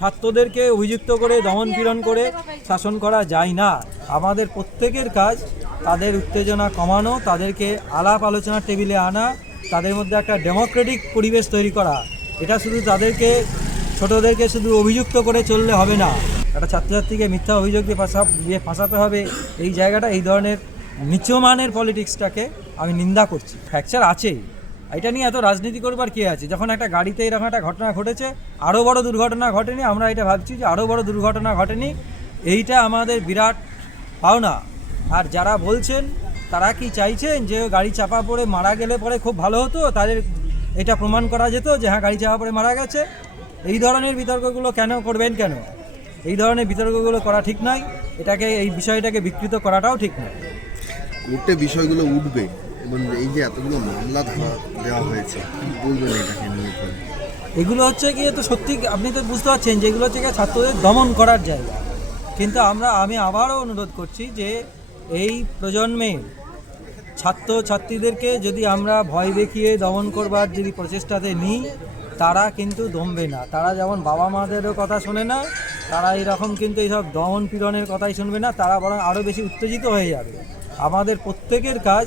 ছাত্রদেরকে অভিযুক্ত করে দমনপীড়ন করে শাসন করা যায় না। আমাদের প্রত্যেকের কাজ তাদের উত্তেজনা কমানো, তাদেরকে আলাপ আলোচনার টেবিলে আনা, তাদের মধ্যে একটা ডেমোক্রেটিক পরিবেশ তৈরি করা। এটা শুধু তাদেরকে ছোটদেরকে শুধু অভিযুক্ত করে চললে হবে না, একটা ছাত্রছাত্রীকে মিথ্যা অভিযোগ দিয়ে ফাঁসাতে হবে। এই জায়গাটা, এই ধরনের নিচুমানের পলিটিক্সটাকে আমি নিন্দা করছি। ফ্র্যাকচার আছেই, এটা নিয়ে এত রাজনীতি করবার কে আছে? যখন একটা গাড়িতে এরকম একটা ঘটনা ঘটেছে, আরও বড় দুর্ঘটনা ঘটেনি, আমরা এটা ভাবছি যে আরও বড় দুর্ঘটনা ঘটেনি। এইটা আমাদের বিরাট পাওনা। আর যারা বলছেন তারা কি চাইছেন যে গাড়ি চাপা পড়ে মারা গেলে পরে খুব ভালো হতো, তাদের এটা প্রমাণ করা যেত যে হ্যাঁ গাড়ি চাপা পড়ে মারা গেছে? এই ধরনের বিতর্কগুলো কেন করবেন? কেন এই ধরনের বিতর্কগুলো করা ঠিক নয়। এই বিষয়টাকে বিকৃত করাটাও ঠিক নয়। কোর্টে বিষয়গুলো উঠবে এবং এই যে এতগুলো মামলা দেওয়া হয়েছে, বলবেন এটাকে নিয়ে? এগুলো হচ্ছে গিয়ে তো সত্যি আপনি তো বুঝতে পারছেন যে এগুলো হচ্ছে গিয়ে ছাত্রদের দমন করার জায়গা। কিন্তু আমি আবারও অনুরোধ করছি যে এই প্রজন্মের ছাত্রছাত্রীদেরকে যদি আমরা ভয় দেখিয়ে দমন করবার যদি প্রচেষ্টাতে নিই, তারা কিন্তু দমবে না। তারা যেমন বাবা মাদেরও কথা শোনে না, তারা এরকম কিন্তু এইসব দমন পীড়নের কথাই শুনবে না, তারা বরং আরও বেশি উত্তেজিত হয়ে যাবে। আমাদের প্রত্যেকের কাজ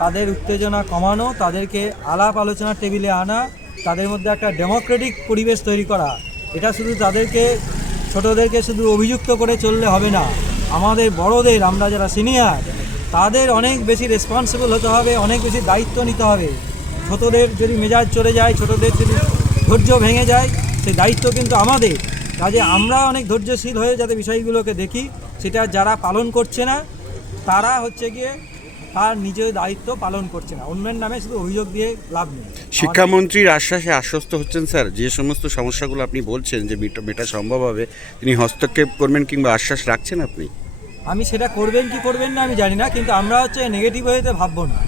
তাদের উত্তেজনা কমানো, তাদেরকে আলাপ আলোচনার টেবিলে আনা, তাদের মধ্যে একটা ডেমোক্রেটিক পরিবেশ তৈরি করা। এটা শুধু ছোটদেরকে শুধু অভিযুক্ত করে চললে হবে না। আমাদের বড়দের, আমরা যারা সিনিয়র, তাদের অনেক বেশি রেসপন্সিবল হতে হবে, অনেক বেশি দায়িত্ব নিতে হবে। ছোটদের যদি মেজাজ চড়ে যায়, ছোটদের যদি ধৈর্য ভেঙে যায়, সেই দায়িত্ব কিন্তু আমাদের। কাজে আমরা অনেক ধৈর্যশীল হয়ে যাতে বিষয়গুলোকে দেখি, সেটা যারা পালন করছে না তারা হচ্ছে গিয়ে তার নিজের দায়িত্ব পালন করছে না। অন্যের নামে শুধু অভিযোগ দিয়ে লাভ নেই। শিক্ষামন্ত্রীর আশ্বাসে আশ্বস্ত হচ্ছেন স্যার? যে সমস্ত সমস্যাগুলো আপনি বলছেন যে মেটা সম্ভব হবে, তিনি হস্তক্ষেপ করবেন কিংবা আশ্বাস রাখছেন আপনি? আমি সেটা করবেন কি করবেন না আমি জানি না, কিন্তু আমরা হচ্ছে নেগেটিভ ওয়েতে ভাববো না।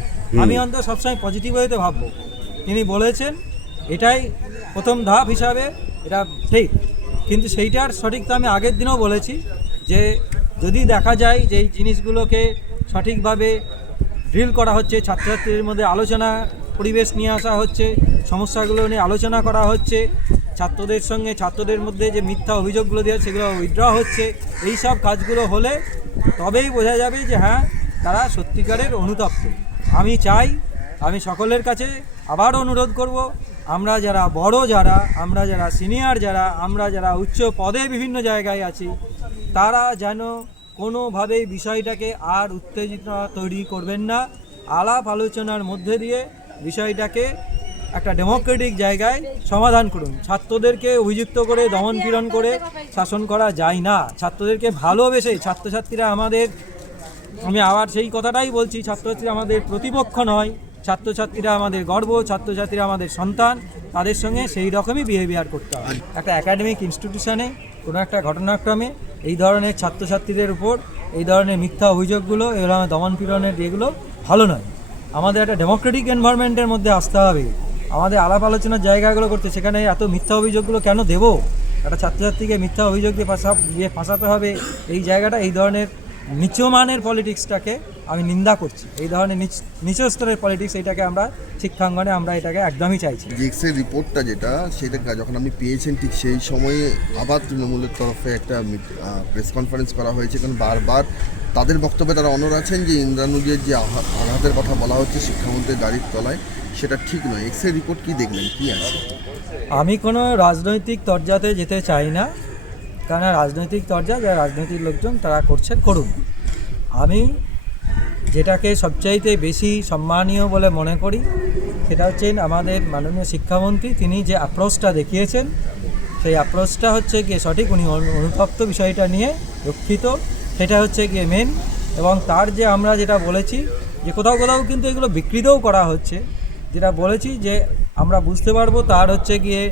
আমি অন্তত সবসময় পজিটিভ ওয়েতে ভাববো। তিনি বলেছেন এটাই প্রথম ধাপ হিসাবে, এটা ঠিক, কিন্তু সেইটার সঠিকতা আমি আগের দিনও বলেছি যে যদি দেখা যায় যে এই জিনিসগুলোকে সঠিকভাবে ড্রিল করা হচ্ছে, ছাত্রছাত্রীদের মধ্যে আলোচনা পরিবেশ নিয়ে আসা হচ্ছে, সমস্যাগুলো নিয়ে আলোচনা করা হচ্ছে, ছাত্রদের মধ্যে যে মিথ্যা অভিযোগগুলো দেওয়া সেগুলো উইথড্র হচ্ছে, এই সব কাজগুলো হলে তবেই বোঝা যাবে যে হ্যাঁ তারা সত্যিকারের অনুতপ্ত। আমি সকলের কাছে আবার অনুরোধ করব, আমরা যারা বড়, আমরা যারা সিনিয়র, আমরা যারা উচ্চ পদে বিভিন্ন জায়গায় আছি, তারা যেন কোনোভাবেই বিষয়টাকে আর উত্তেজনা তৈরি করবেন না। আলাপ আলোচনার মধ্যে দিয়ে বিষয়টাকে একটা ডেমোক্রেটিক জায়গায় সমাধান করুন। ছাত্রদেরকে অভিযুক্ত করে দমনপীড়ন করে শাসন করা যায় না। ছাত্রদেরকে ভালোবেসে, ছাত্রছাত্রীরা আমাদের, আমি আবার সেই কথাটাই বলছি, ছাত্রছাত্রীরা আমাদের প্রতিপক্ষ নয়, ছাত্রছাত্রীরা আমাদের গর্ব, ছাত্রছাত্রীরা আমাদের সন্তান, তাদের সঙ্গে সেই রকমই বিহেভিয়ার করতে হবে। একটা একাডেমিক ইনস্টিটিউশনে কোনো একটা ঘটনাক্রমে এই ধরনের ছাত্রছাত্রীদের উপর এই ধরনের মিথ্যা অভিযোগগুলো, এগুলো দমনপীড়নের যেগুলো ভালো নয়। আমাদের একটা ডেমোক্রেটিক এনভায়রনমেন্টের মধ্যে আসতে হবে, আমাদের আলাপ আলোচনার জায়গাগুলো করতে। সেখানে এত মিথ্যা অভিযোগগুলো কেন দেব? একটা ছাত্রছাত্রীকে মিথ্যা অভিযোগ দিয়ে ফাঁসাতে হবে, এই জায়গাটা, এই ধরনের নিচুমানের পলিটিক্সটাকে আমি নিন্দা করছি। এই ধরনের নিচু স্তরের পলিটিক্স, এইটাকে আমরা শিক্ষাঙ্গনে আমরা এটাকে একদমই চাইছি। জিক্সের রিপোর্টটা সেটা যখন আপনি পেয়েছেন, ঠিক সেই সময়ে আবার তৃণমূলের তরফে একটা প্রেস কনফারেন্স করা হয়েছে, কারণ বারবার তাদের বক্তব্যে তারা অনড় আছেন যে ইন্দ্রানুজের যে আঘাতের কথা বলা হচ্ছে শিক্ষামন্ত্রীর গাড়ির তলায়, সেটা ঠিক নয়। এক্সের রিপোর্ট কি দেখলেন, কি আছে? আমি কোনো রাজনৈতিক তরজাতে যেতে চাই না, কারণ রাজনৈতিক তরজা যারা রাজনৈতিক লোকজন তারা করুন। আমি যেটাকে সবচাইতে বেশি সম্মানীয় বলে মনে করি সেটা হচ্ছে আমাদের মাননীয় শিক্ষামন্ত্রী, তিনি যে অ্যাপ্রোচটা দেখিয়েছেন, সেই অ্যাপ্রোচটা হচ্ছে গিয়ে সঠিক। উনি অনুতপ্ত বিষয়টা নিয়ে দুঃখিত, সেটা হচ্ছে গিয়ে মেন। এবং তার যে আমরা যেটা বলেছি যে কোথাও কিন্তু এগুলো বিকৃতও করা হচ্ছে, যেটা বলেছি যে আমরা বুঝতে পারবো তার হচ্ছে গিয়ে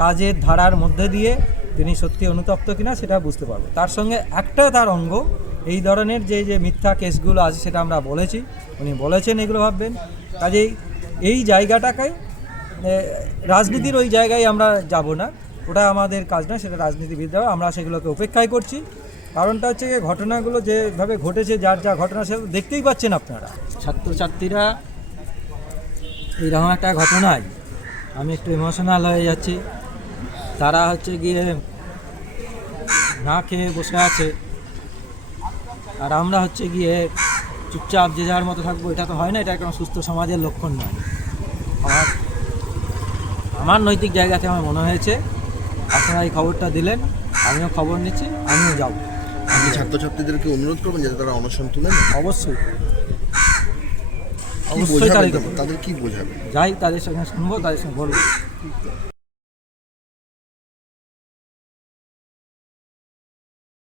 কাজের ধারার মধ্যে দিয়ে তিনি সত্যি অনুতপ্ত কিনা সেটা বুঝতে পারবো। তার সঙ্গে তার অঙ্গ এই ধরনের যে মিথ্যা কেসগুলো আছে সেটা আমরা বলেছি, উনি বলেছেন এগুলো ভাববেন। কাজেই এই জায়গাটাকে রাজনীতির ওই জায়গায় আমরা যাব না, ওটা আমাদের কাজ না, সেটা রাজনীতিবিদরা, আমরা সেগুলোকে উপেক্ষাই করছি। কারণটা হচ্ছে গিয়ে ঘটনাগুলো যেভাবে ঘটেছে, যা ঘটনা সেটা দেখতেই পাচ্ছেন আপনারা। ছাত্রছাত্রীরা এইরকম একটা ঘটনায় আমি একটু ইমোশনাল হয়ে যাচ্ছি। তারা হচ্ছে গিয়ে না খেয়ে বসে আছে, আর আমরা হচ্ছে গিয়ে চুপচাপ যে যার মতো থাকবো, এটা তো হয় না, এটা কোনো সুস্থ সমাজের লক্ষণ নয়। আমার নৈতিক জায়গাতে আমার মনে হয়েছে আপনারা এই খবরটা দিলেন, আমিও খবর নিচ্ছি, আমিও যাব। আপনি ছাত্রছাত্রীদেরকে অনুরোধ করবেন যাতে তারা অনশন তুলে নেন? অবশ্যই কি অবশ্যই বোঝাবেন তাদেরকে তাদের কি বোঝাবেন? যাই, তাদের সঙ্গে শুনবো, তাদের সঙ্গে বলবো।